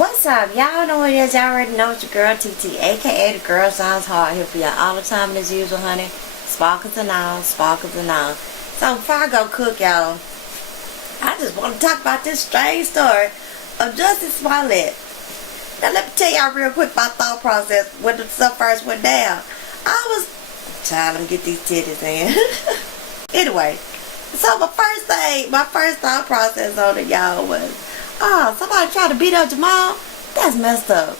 What's up? Y'all know what it is. Y'all already know it's your girl TT, aka the Girl Sounds Hard, here for y'all all the time as usual, honey. Sparkles and all, sparkles and all. So before I go cook, y'all, I just want to talk about this strange story of Jussie Smollet. Now let me tell y'all real quick my thought process when the stuff first went down. I was trying to get these titties in. Anyway, so my first thought process on it, y'all, was, oh, somebody tried to beat up Jamal? That's messed up.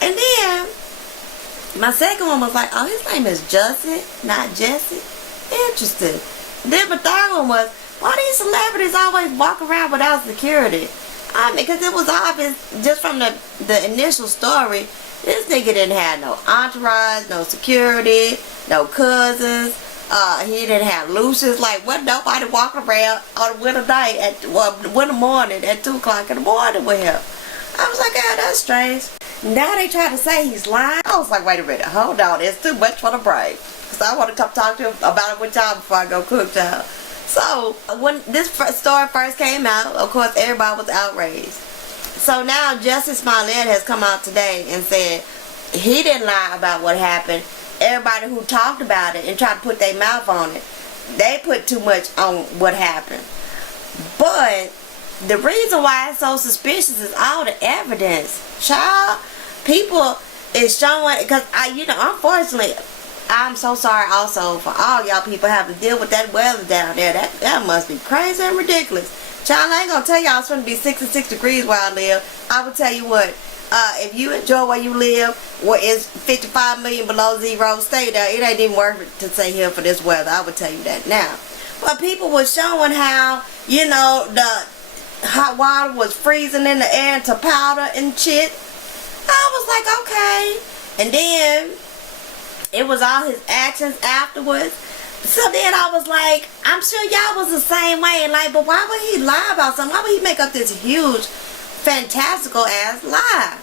And then, my second one was like, oh, his name is Jussie, not Jesse. Interesting. Then my third one was, why these celebrities always walk around without security? I mean, because it was obvious, just from the initial story, this nigga didn't have no entourage, no security, no cousins. He didn't have Lucius. Like, wasn't nobody walking around on a winter night winter morning at 2 o'clock in the morning with him. I was like, yeah, that's strange. Now they try to say he's lying. I was like, wait a minute, hold on, it's too much for the brain. Because I want to come talk to him about it with y'all before I go cook y'all. So, when this story first came out, of course, everybody was outraged. So now Jussie Smollet has come out today and said he didn't lie about what happened. Everybody who talked about it and tried to put their mouth on it, they put too much on what happened. But the reason why it's so suspicious is all the evidence. Child, people is showing, because unfortunately, I'm so sorry also for all y'all people having to deal with that weather down there. That must be crazy and ridiculous. Child, I ain't gonna tell y'all it's gonna be 66 degrees where I live. I will tell you what. If you enjoy where you live, where it's 55 million below zero, stay there. It ain't even worth it to stay here for this weather. I would tell you that now. But people were showing how, the hot water was freezing in the air into powder and shit. I was like, okay. And then it was all his actions afterwards. So then I was like, I'm sure y'all was the same way. Like, but why would he lie about something? Why would he make up this huge, fantastical ass lie?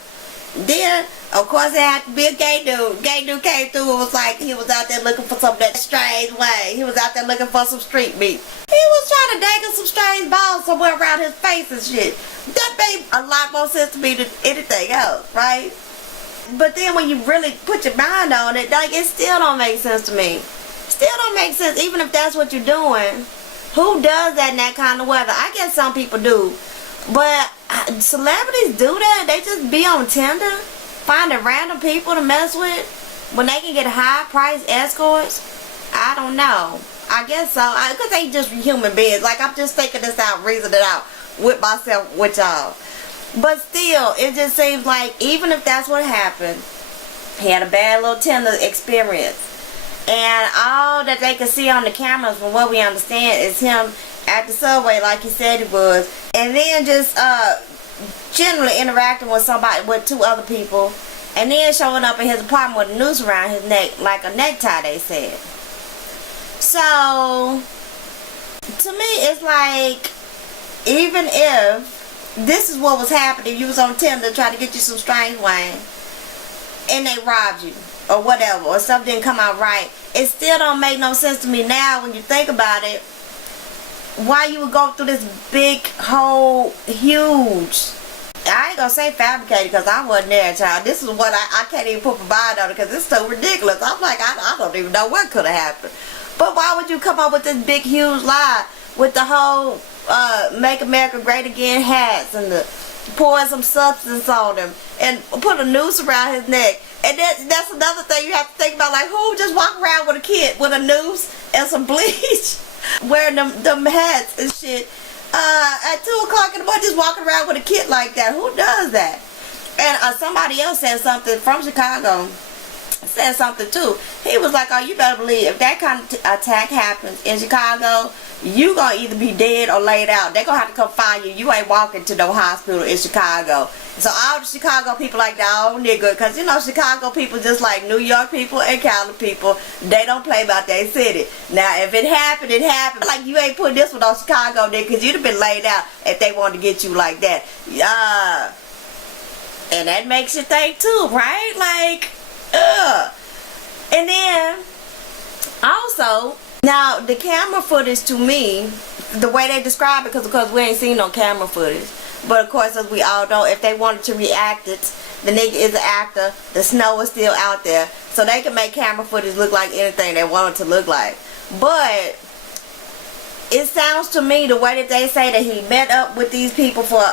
Then, of course, it had to be a gay dude. Gay dude came through and was like, he was out there looking for some that strange way. He was out there looking for some street meat. He was trying to dangle some strange balls somewhere around his face and shit. That made a lot more sense to me than anything else, right? But then when you really put your mind on it, like, it still don't make sense to me. Still don't make sense, even if that's what you're doing. Who does that in that kind of weather? I guess some people do. But celebrities do that. They just be on Tinder, finding random people to mess with when they can get high price escorts. I don't know. I guess so. Because they just human beings. Like, I'm just thinking this out, reasoning it out with myself, with y'all. But still, it just seems like even if that's what happened, he had a bad little Tinder experience. And all that they can see on the cameras, from what we understand, is him at the subway like he said he was, and then just generally interacting with somebody, with 2 other people, and then showing up in his apartment with a noose around his neck like a necktie, they said. So to me, it's like, even if this is what was happening, you was on Tinder trying to get you some strange wine and they robbed you or whatever, or something didn't come out right, it still don't make no sense to me now when you think about it, why you would go through this big, whole, huge, I ain't gonna say fabricated because I wasn't there, child. This is what I can't even put my mind on it because it's so ridiculous. I'm like, I don't even know what could have happened. But why would you come up with this big, huge lie with the whole Make America Great Again hats and the pouring some substance on him and put a noose around his neck? And that's another thing you have to think about. Like, who just walk around with a kid with a noose and some bleach, wearing them hats and shit at 2 o'clock in the morning, just walking around with a kid like that? Who does that? And somebody else said something from Chicago, said something too. He was like, oh, you better believe if that kind of attack happens in Chicago, you gonna either be dead or laid out. They gonna have to come find you. You ain't walking to no hospital in Chicago. So all the Chicago people like that, oh nigga, because Chicago people just like New York people and Cali people, they don't play about their city. Now if it happened, it happened. Like, you ain't putting this one on Chicago nigga, because you'd have been laid out if they wanted to get you like that. And that makes you think too, right? Like, and then also, now the camera footage, to me, the way they describe it, because we ain't seen no camera footage, But of course, as we all know, if they wanted to react it, the nigga is an actor. The snow is still out there, so they can make camera footage look like anything they want it to look like. But it sounds to me the way that they say that he met up with these people for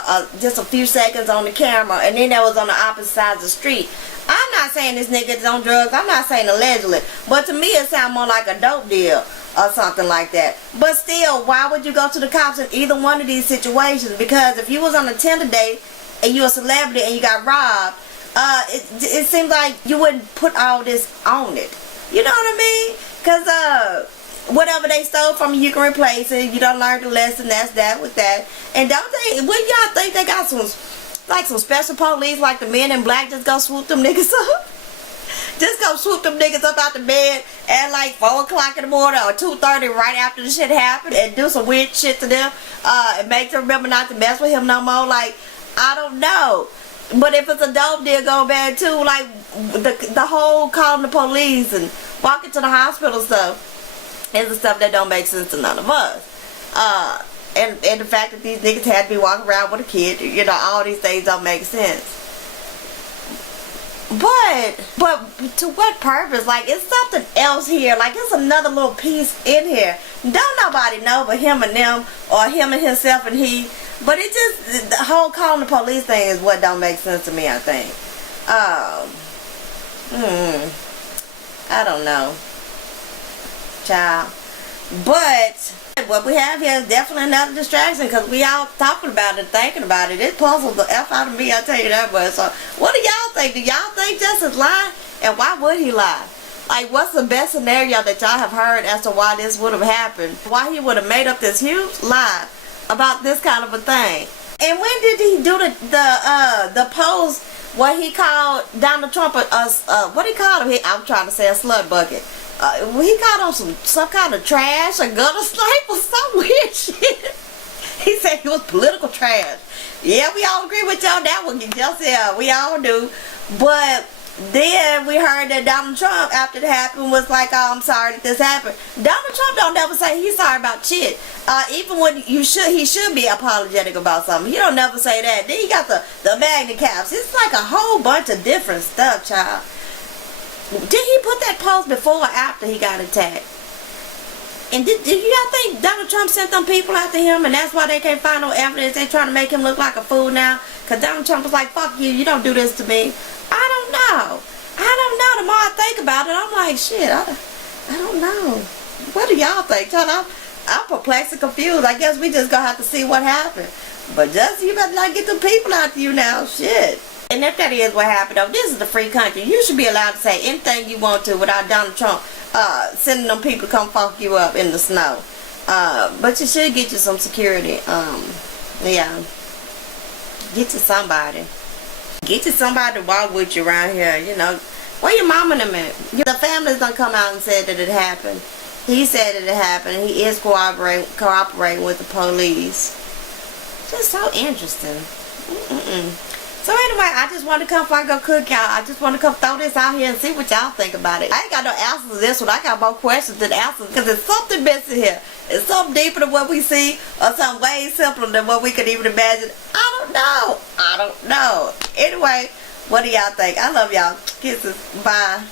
just a few seconds on the camera, and then that was on the opposite side of the street. I'm not saying this nigga is on drugs. I'm not saying allegedly, but to me it sounds more like a dope deal or something like that. But still, why would you go to the cops in either one of these situations? Because if you was on a Tinder date and you're a celebrity and you got robbed, it seems like you wouldn't put all this on it. You know what I mean? Because whatever they stole from you, you can replace it. You don't learn the lesson. That's that with that. And don't they, what y'all think they got some, like some special police, like the Men in Black, just go swoop them niggas up? Just go swoop them niggas up out the bed at like 4 o'clock in the morning or 2:30 right after the shit happened and do some weird shit to them and make them remember not to mess with him no more. Like, I don't know. But if it's a dope deal going bad too, like the whole calling the police and walking to the hospital stuff is the stuff that don't make sense to none of us. And the fact that these niggas had to be walking around with a kid, you know, all these things don't make sense. But to what purpose? Like, it's something else here. Like, it's another little piece in here. Don't nobody know but him and them, or him and himself and he. But it just, the whole calling the police thing is what don't make sense to me, I think. I don't know, child. But what we have here is definitely another distraction, because we all talking about it, thinking about it. It puzzles the F out of me, I'll tell you that much. So what do y'all think? Do y'all think Jussie's lying? And why would he lie? Like, what's the best scenario that y'all have heard as to why this would have happened? Why he would have made up this huge lie about this kind of a thing? And when did he do the post where he called Donald Trump what he called him? I'm trying to say a slut bucket. He called him some kind of trash, a gutter snipe or some weird shit. He said he was political trash. Yeah, we all agree with y'all that one. Yeah, we all do. But then we heard that Donald Trump, after it happened, was like, oh, I'm sorry that this happened. Donald Trump don't never say he's sorry about shit. Even when he should be apologetic about something. He don't never say that. Then he got the magnet caps. It's like a whole bunch of different stuff, child. Did he put that post before or after he got attacked? And did y'all think Donald Trump sent them people after him, and that's why they can't find no evidence? They trying to make him look like a fool now? Because Donald Trump was like, fuck you, you don't do this to me. I don't know. The more I think about it, I'm like, shit, I don't know. What do y'all think? I'm perplexed and confused. I guess we just gonna have to see what happened. But Jussie, you better not get them people after you now. Shit. And if that is what happened, though, this is the free country. You should be allowed to say anything you want to without Donald Trump sending them people to come fuck you up in the snow. But you should get you some security. Yeah. Get you somebody. Get you somebody to walk with you around here, you know. Where your mama and them at? The families don't come out and said that it happened. He said that it happened. He is cooperating with the police. Just so interesting. So anyway, I just want to come before I go cook, y'all. I just want to come throw this out here and see what y'all think about it. I ain't got no answers to this one. I got more questions than answers, because it's something missing here. It's something deeper than what we see, or something way simpler than what we could even imagine. I don't know. Anyway, what do y'all think? I love y'all. Kisses. Bye.